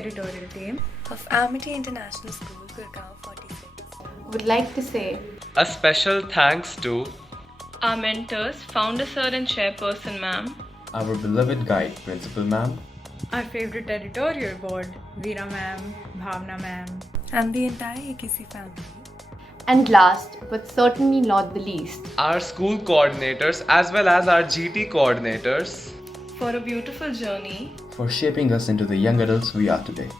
editorial team of Amity International School, Gurgaon 46. would like to say a special thanks to our mentors, Founder Sir and Chairperson Ma'am, our beloved guide, Principal Ma'am, our favorite editorial board, Veera Ma'am, Bhavna Ma'am, and the entire AKC family. And last, but certainly not the least, our school coordinators as well as our GT coordinators for a beautiful journey, for shaping us into the young adults we are today.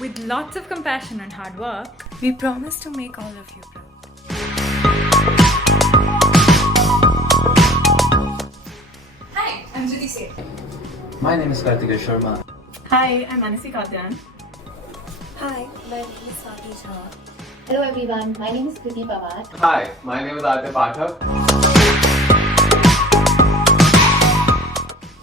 with lots of compassion and hard work. We promise to make all of you proud. Hi, I'm Jyoti Seth. My name is Kartika Sharma. Hi, I'm Anasi Katyan. Hi, my name is Swati Jha. hello everyone, my name is Kriti Pawar. Hi, my name is Aditya Pathak.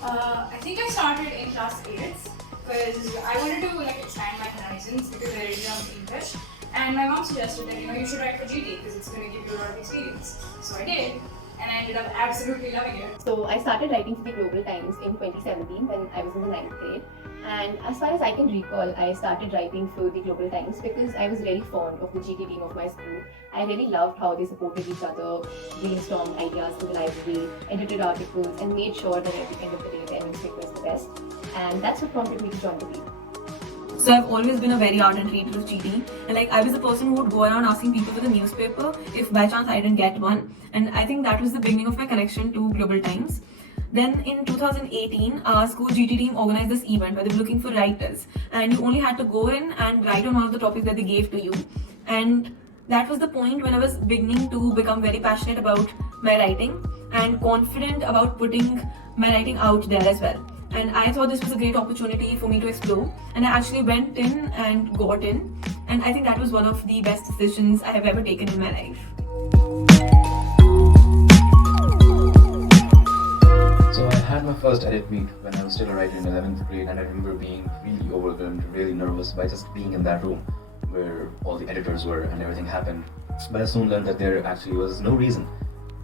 I think I started in class 8th because I wanted to expand my horizons because I really love English, and my mom suggested that you should write for GT because it's going to give you a lot of experience. So I did, and I ended up absolutely loving it. So I started writing for the Global Times in 2017 when I was in the 9th grade. And as far as I can recall, I started writing for the Global Times because I was really fond of the GT team of my school. I really loved how they supported each other, brainstormed ideas in the library, edited articles, and made sure that at the end of the day, their newspaper is the best. And that's what prompted me to join the team. So I've always been a very ardent reader of GT, and I was a person who would go around asking people for the newspaper if by chance I didn't get one. And I think that was the beginning of my connection to Global Times. Then in 2018, our school GT team organized this event where they were looking for writers, and you only had to go in and write on all of the topics that they gave to you. And that was the point when I was beginning to become very passionate about my writing and confident about putting my writing out there as well. And I thought this was a great opportunity for me to explore, and I actually went in and got in, and I think that was one of the best decisions I have ever taken in my life. So I had my first edit meet when I was still a writer in 11th grade, and I remember being really overwhelmed, really nervous by just being in that room where all the editors were and everything happened. But I soon learned that there actually was no reason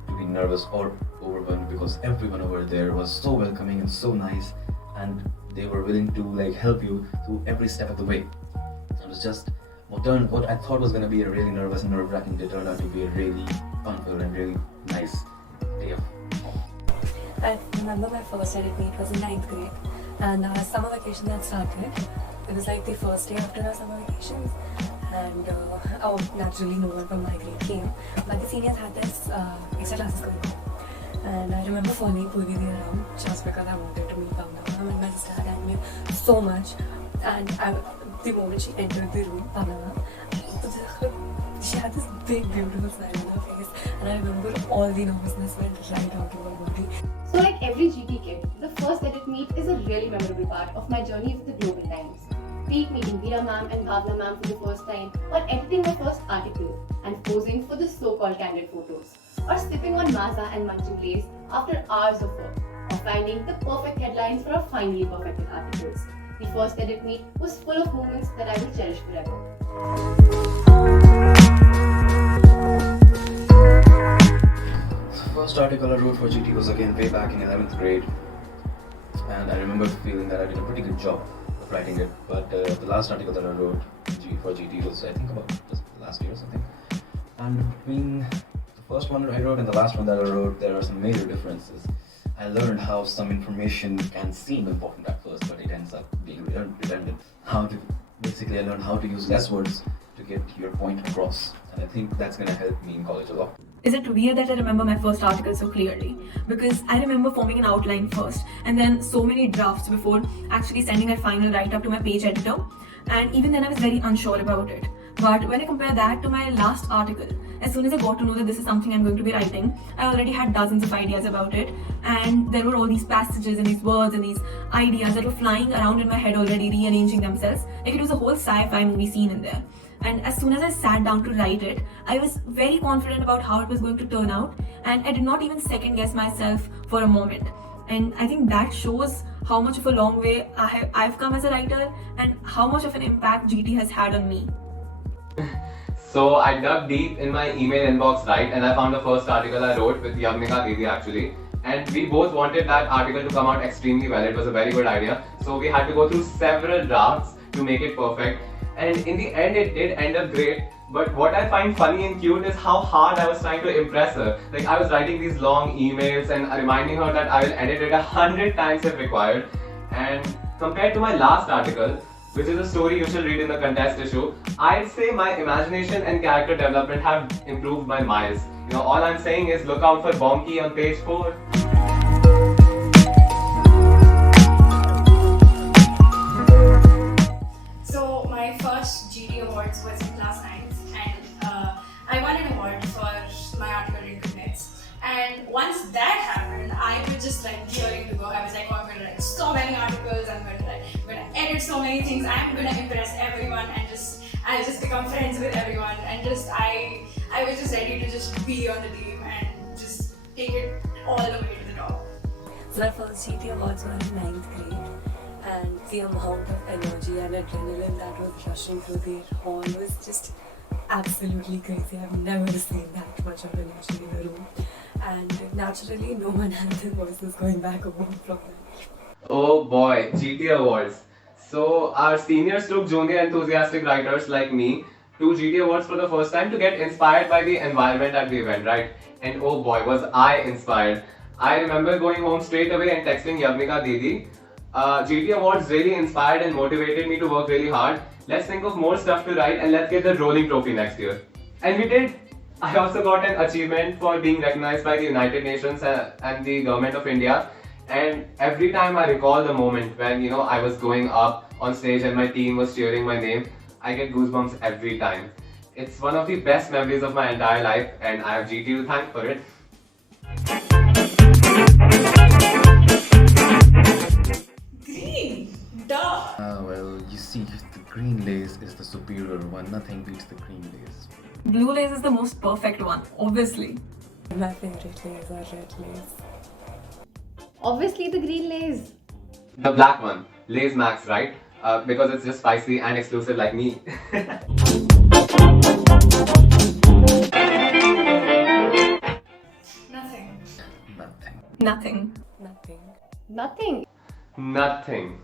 to be nervous or overwhelmed because everyone over there was so welcoming and so nice, and they were willing to help you through every step of the way. It was just what I thought was going to be a really nervous and nerve-wracking day turned out to be a really fun-filled and really nice day of I remember my first edit meet was in 9th grade, and our summer vacation had started. It was like the first day after our summer vacations, and naturally no one from my grade came, but the seniors had this extra classes going on. And I remember following Puri around just because I wanted to meet Bhavna, and my sister had admired so much. And the moment she entered the room, Bhavna, she had this big beautiful smile on her face, and I remember all the nervousness went right out of her body. So like every GT kid, the first edit meet is a really memorable part of my journey with the Global Times. Be it meeting Veera Ma'am and Bhavna Ma'am for the first time, or editing my first article and posing for the so-called candid photos, or sipping on maza and munching lace after hours of work, or finding the perfect headlines for our finally perfected articles. The first edit meet was full of moments that I will cherish forever. The first article I wrote for GT was again way back in 11th grade, and I remember feeling that I did a pretty good job of writing it, but the last article that I wrote for GT was I think about just last year or something, and between the first one I wrote and the last one that I wrote there are some major differences. I learned how some information can seem important at first, but it ends up being redundant. I learned how to use less words to get your point across, and I think that's going to help me in college a lot. Is it weird that I remember my first article so clearly? Because I remember forming an outline first and then so many drafts before actually sending that final write-up to my page editor, and even then I was very unsure about it. But when I compare that to my last article, as soon as I got to know that this is something I'm going to be writing, I already had dozens of ideas about it, and there were all these passages and these words and these ideas that were flying around in my head already, rearranging themselves like it was a whole sci-fi movie scene in there. And as soon as I sat down to write it, I was very confident about how it was going to turn out, and I did not even second guess myself for a moment. And I think that shows how much of a long way I've come as a writer and how much of an impact GT has had on me. So I dug deep in my email inbox, right, and I found the first article I wrote with Yagnika Didi actually. And we both wanted that article to come out extremely well. It was a very good idea. So we had to go through several drafts to make it perfect. And in the end, it did end up great. But what I find funny and cute is how hard I was trying to impress her. Like, I was writing these long emails and reminding her that I will edit it 100 times if required. And compared to my last article, which is a story you shall read in the contest issue, I'd say my imagination and character development have improved by miles. You know, all I'm saying is look out for Bonky on page 4. So my first GT Awards was in class 9th, and I won an award for my article in Minutes. And once that happened, I was just like cheering to go. I was like, oh, I'm going to write so many articles, I'm going to edit so many things, I'm going to impress everyone, and I'll just become friends with everyone. And I was just ready to just be on the team and just take it all the way to the top. So my first GT Awards were in 9th grade, and the amount of energy and adrenaline that was rushing through the hall was just absolutely crazy. I've never seen that much of energy in a room, and naturally no one had their voices going back home from it. Oh boy, GT Awards. So our seniors took junior enthusiastic writers like me to GT Awards for the first time to get inspired by the environment at the event, right? And oh boy, was I inspired. I remember going home straight away and texting Yagnika Didi. GT Awards really inspired and motivated me to work really hard. Let's think of more stuff to write and let's get the rolling trophy next year. And we did. I also got an achievement for being recognized by the United Nations and the Government of India. And every time I recall the moment when, you know, I was going up on stage and my team was cheering my name, I get goosebumps every time. It's one of the best memories of my entire life, and I have GT to thank for it. Green! Duh! Well, you see, the green lace is the superior one. Nothing beats the green lace. Blue lace is the most perfect one, obviously. My favorite lace are red lace. Obviously, the green lace. The black one, Lay's Max, right? Because it's just spicy and exclusive like me. Nothing. Nothing. Nothing. Nothing. Nothing. Nothing.